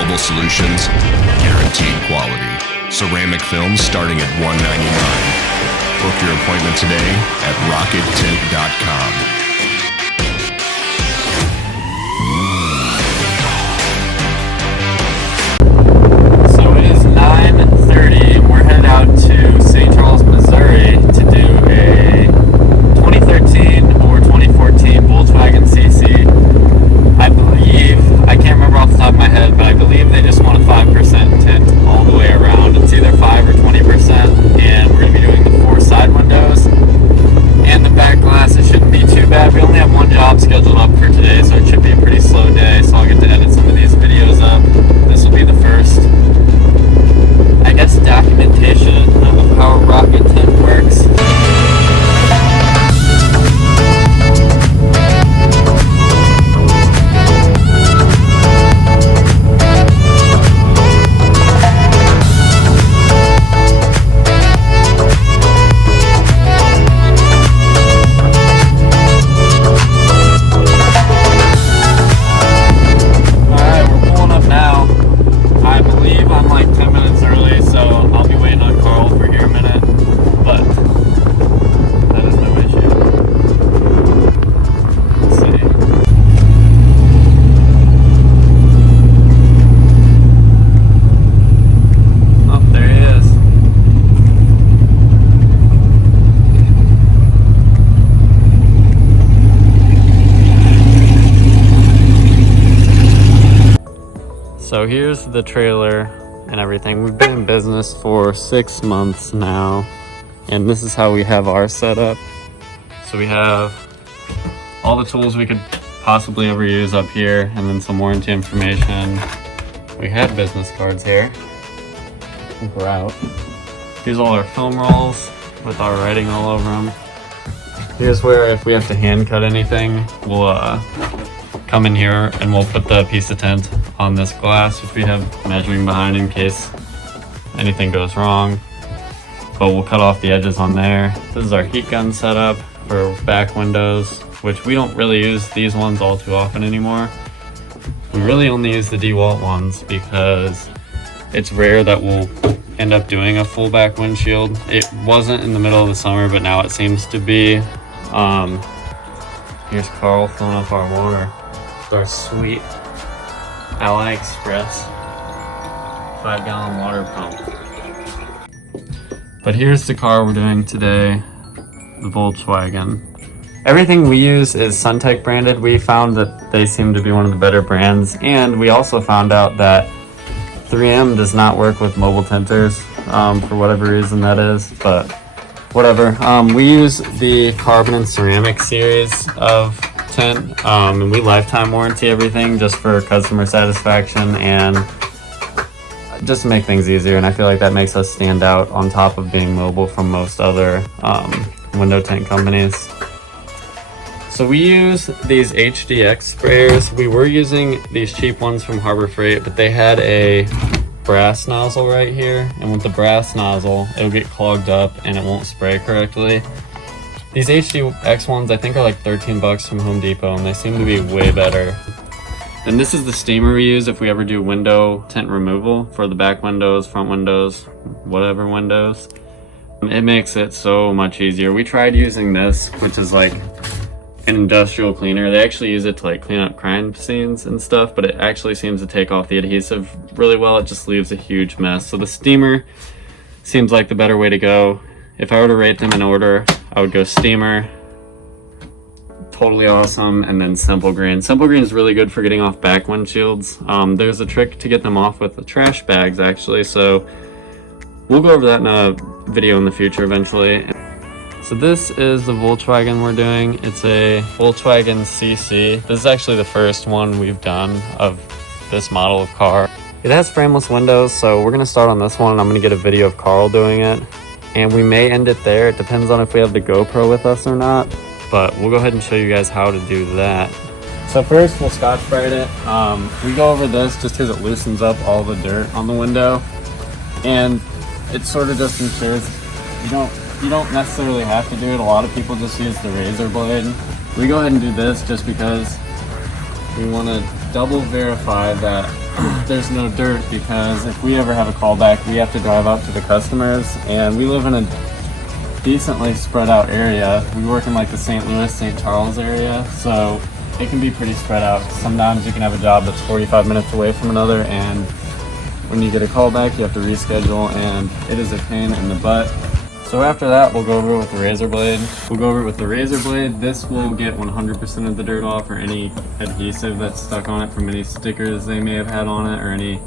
Mobile solutions, guaranteed quality. Ceramic films starting at $199. Book your appointment today at rockettint.com. So it is 9:30 and we're headed out to St. Charles, Missouri to do a 2013 or 2014 Volkswagen CC. I believe, I can't remember off the top of my head, but I believe they just want a 5% tint all the way around. It's either 5 or 20%, and we're going to be doing the 4 side windows and the back glass. It shouldn't be too bad. We only have one job scheduled up for today, so it should be a pretty slow day, so I'll get to edit some of these videos up. This will be the first, I guess, documentation of how Rocket Tint works. So here's the trailer and everything. We've been in business for 6 months now, and this is how we have our setup. So we have all the tools we could possibly ever use up here, and then some warranty information. We had business cards here. I think we're out. Here's all our film rolls with our writing all over them. Here's where if we have to hand cut anything, we'll come in here and we'll put the piece of tint on this glass if we have measuring behind in case anything goes wrong. But we'll cut off the edges on there. This is our heat gun setup for back windows, which we don't really use these ones all too often anymore. We really only use the Dewalt ones because it's rare that we'll end up doing a full back windshield. It wasn't in the middle of the summer, but now it seems to be. Here's Carl filling up our water with our sweet Ally Express 5-gallon water pump. But here's the car we're doing today, the Volkswagen. Everything we use is Suntek branded. We found that they seem to be one of the better brands, and we also found out that 3M does not work with mobile tinters for whatever reason that is, but whatever. We use the carbon and ceramic series of tint, and we lifetime warranty everything just for customer satisfaction and just to make things easier, and I feel like that makes us stand out on top of being mobile from most other window tint companies. So we use these HDX sprayers. We were using these cheap ones from Harbor Freight, but they had a brass nozzle right here, and with the brass nozzle it'll get clogged up and it won't spray correctly. These HDX ones I think are like 13 bucks from Home Depot, and they seem to be way better. And this is the steamer we use if we ever do window tint removal for the back windows, front windows, whatever windows. It makes it so much easier. We tried using this, which is like an industrial cleaner. They actually use it to like clean up crime scenes and stuff, but it actually seems to take off the adhesive really well. It just leaves a huge mess. So the steamer seems like the better way to go. If I were to rate them in order, I would go steamer, totally awesome, and then simple green. Simple green is really good for getting off back windshields. There's a trick to get them off with the trash bags actually, so we'll go over that in a video in the future eventually. So this is the Volkswagen we're doing. It's a Volkswagen CC. This is actually the first one we've done of this model of car. It has frameless windows, so we're gonna start on this one and I'm gonna get a video of Carl doing it. And we may end it there. It depends on if we have the GoPro with us or not, but we'll go ahead and show you guys how to do that. So first we'll Scotch Brite it. We go over this just because it loosens up all the dirt on the window, and it sort of just ensures you don't necessarily have to do it. A lot of people just use the razor blade. We go ahead and do this just because we want to double verify that there's no dirt, because if we ever have a callback, we have to drive out to the customers, and we live in a decently spread out area. We work in like the St. Louis, St. Charles area, so it can be pretty spread out. Sometimes you can have a job that's 45 minutes away from another, and when you get a callback, you have to reschedule, and it is a pain in the butt. So after that, we'll go over it with the razor blade. This will get 100% of the dirt off, or any adhesive that's stuck on it from any stickers they may have had on it, or any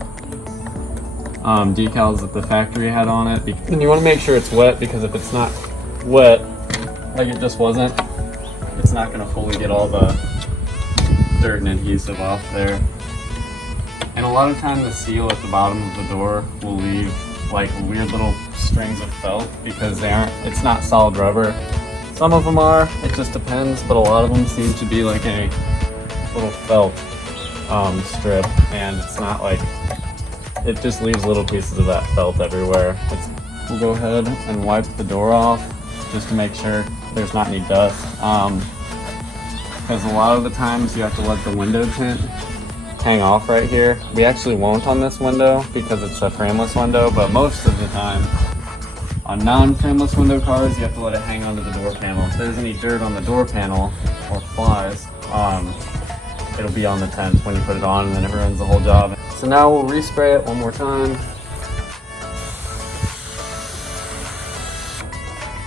decals that the factory had on it. And you want to make sure it's wet, because if it's not wet, like it just wasn't, it's not going to fully get all the dirt and adhesive off there. And a lot of time the seal at the bottom of the door will leave like weird little strings of felt, because it's not solid rubber. Some of them are, it just depends, but a lot of them seem to be like a little felt strip, and it's not like, it just leaves little pieces of that felt everywhere. We'll go ahead and wipe the door off just to make sure there's not any dust, because a lot of the times you have to let the window tint hang off right here. We actually won't on this window because it's a frameless window, but most of the time on non-frameless window cars, you have to let it hang onto the door panel. If there's any dirt on the door panel or flies, it'll be on the tint when you put it on, and then it ruins the whole job. So now we'll respray it one more time.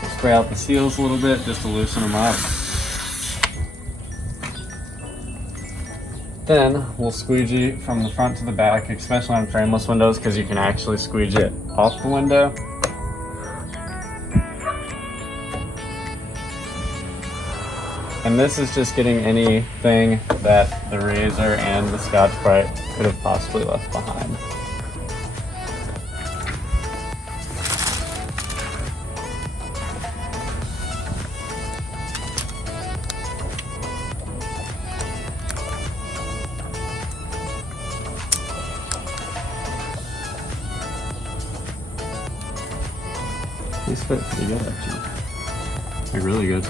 We'll spray out the seals a little bit just to loosen them up. Then we'll squeegee from the front to the back, especially on frameless windows, because you can actually squeegee it off the window. And this is just getting anything that the razor and the Scotch-Brite could have possibly left behind. These fit pretty good, actually. They're really good.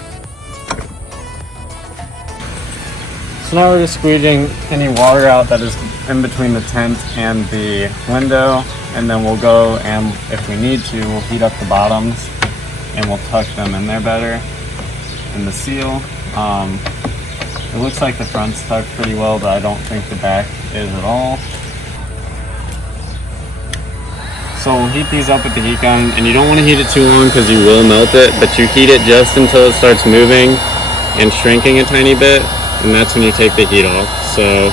So now we're just squeegeeing any water out that is in between the tint and the window, and then we'll go, and if we need to, we'll heat up the bottoms and we'll tuck them in there better. And the seal, it looks like the front's tucked pretty well, but I don't think the back is at all. So we'll heat these up with the heat gun, and you don't want to heat it too long because you will melt it, but you heat it just until it starts moving and shrinking a tiny bit, and that's when you take the heat off. So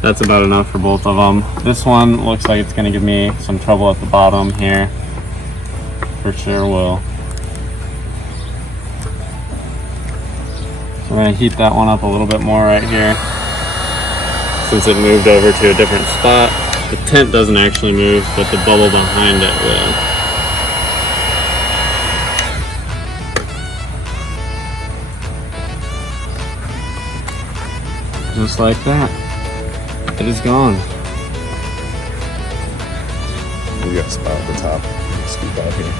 that's about enough for both of them. This one looks like it's going to give me some trouble at the bottom here. For sure will. So we're going to heat that one up a little bit more right here, since it moved over to a different spot. The tint doesn't actually move, but the bubble behind it will. Just like that. It is gone. You got a spot at the top. Scoop out here.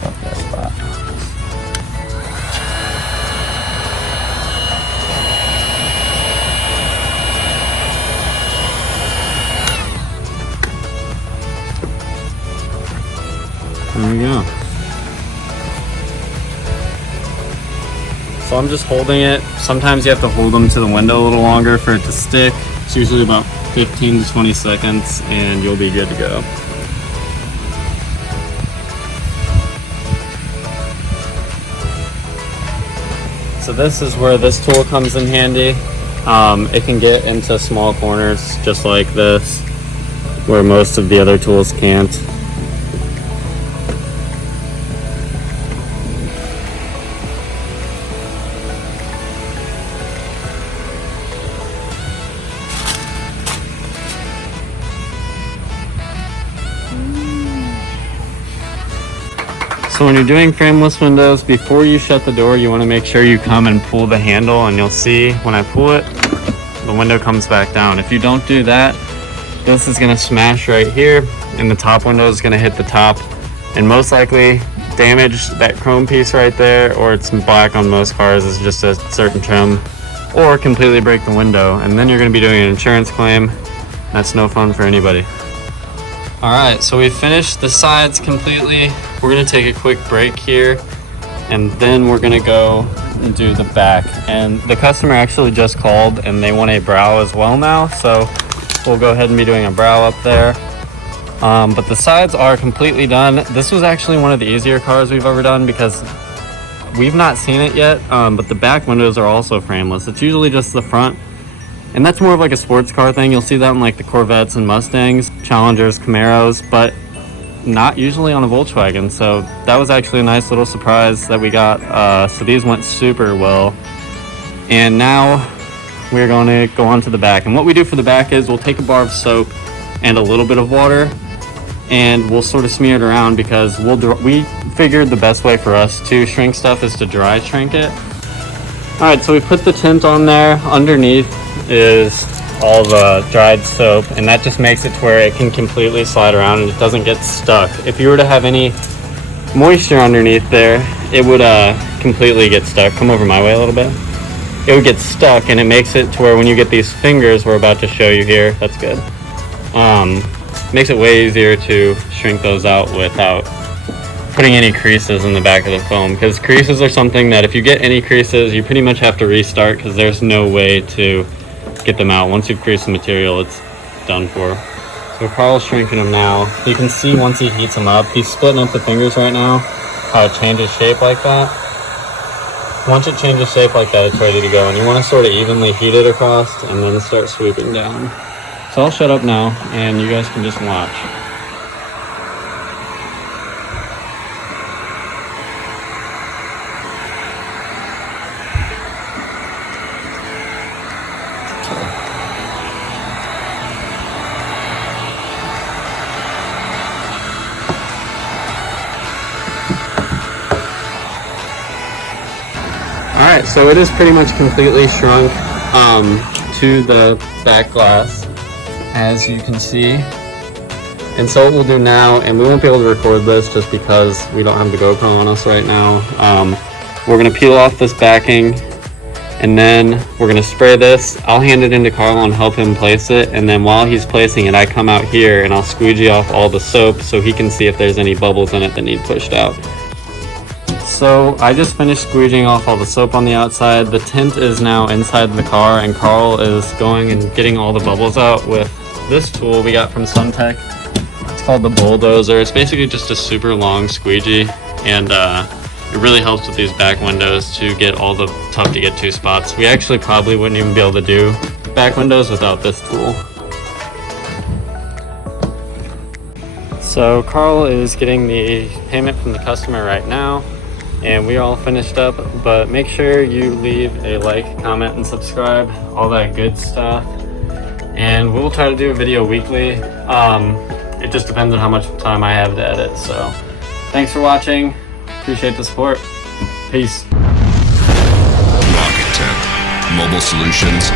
Fuck that spot. There we go. So I'm just holding it. Sometimes you have to hold them to the window a little longer for it to stick. It's usually about 15 to 20 seconds and you'll be good to go. So this is where this tool comes in handy. It can get into small corners just like this, where most of the other tools can't. So when you're doing frameless windows, before you shut the door, you want to make sure you come and pull the handle, and you'll see when I pull it, the window comes back down. If you don't do that, this is going to smash right here, and the top window is going to hit the top, and most likely damage that chrome piece right there, or it's black on most cars, it's just a certain trim, or completely break the window, and then you're going to be doing an insurance claim. That's no fun for anybody. Alright, so we finished the sides completely. We're going to take a quick break here, and then we're going to go and do the back. And the customer actually just called and they want a brow as well now, so we'll go ahead and be doing a brow up there. But the sides are completely done. This was actually one of the easier cars we've ever done because we've not seen it yet, but the back windows are also frameless. It's usually just the front, and that's more of like a sports car thing. You'll see that in like the Corvettes and Mustangs, Challengers, Camaros, but not usually on a Volkswagen. So that was actually a nice little surprise that we got. So these went super well. And now we're going to go on to the back. And what we do for the back is we'll take a bar of soap and a little bit of water, and we'll sort of smear it around because we figured the best way for us to shrink stuff is to dry shrink it. Alright, so we put the tint on there. Underneath is all the dried soap, and that just makes it to where it can completely slide around and it doesn't get stuck. If you were to have any moisture underneath there, it would completely get stuck. Come over my way a little bit. It would get stuck, and it makes it to where when you get these fingers we're about to show you here, that's good. Makes it way easier to shrink those out without putting any creases in the back of the foam, because creases are something that if you get any creases you pretty much have to restart because there's no way to get them out. Once you've creased the material, it's done for. So Carl's shrinking them now. You can see once he heats them up, he's splitting up the fingers right now, how it changes shape like that. Once it changes shape like that, it's ready to go, and you want to sort of evenly heat it across and then start swooping down. So I'll shut up now and you guys can just watch. Alright, so it is pretty much completely shrunk to the back glass, as you can see. And so what we'll do now, and we won't be able to record this just because we don't have the GoPro on us right now, we're going to peel off this backing, and then we're going to spray this. I'll hand it into Carl and help him place it, and then while he's placing it I come out here and I'll squeegee off all the soap so he can see if there's any bubbles in it that need pushed out. So I just finished squeegeeing off all the soap on the outside. The tint is now inside the car, and Carl is going and getting all the bubbles out with this tool we got from Suntek. It's called the bulldozer. It's basically just a super long squeegee, and it really helps with these back windows to get all the tough to get to spots. We actually probably wouldn't even be able to do back windows without this tool. So Carl is getting the payment from the customer right now, and we all finished up, but make sure you leave a like, comment, and subscribe, all that good stuff. And we'll try to do a video weekly. It just depends on how much time I have to edit. So thanks for watching. Appreciate the support. Peace. Rocket Tint. Mobile solutions,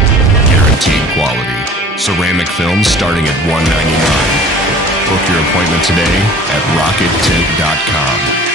guaranteed quality. Ceramic films starting at $199. Book your appointment today at rockettint.com.